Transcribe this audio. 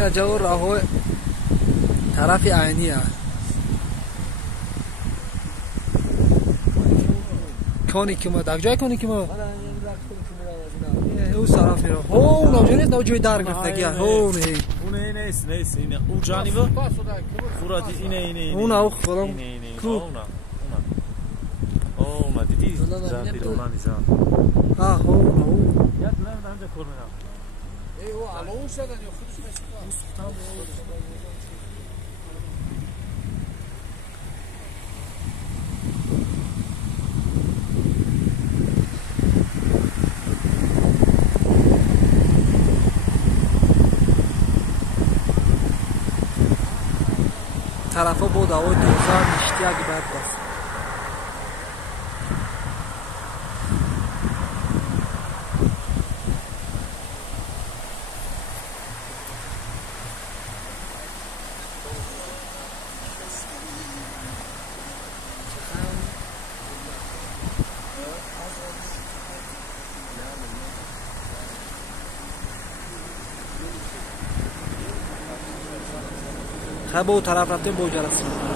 این جو راه طرف عینی است کنی که ما در جای کنی که ما او طرف میره هو اونجا نیست نه جای در گرفتگی هست هو نه اون نیست اینه اون جانبه فورادی اینه اون او خودم کو اونا دیدی زن بیرونانی زن ها هو یاد نمیدونم کار میکنم او علو شدن یا خودش میشه طرفا بود هوای دوزار میشتی اگه بعد بس خب او طرف رفتیم با جلسه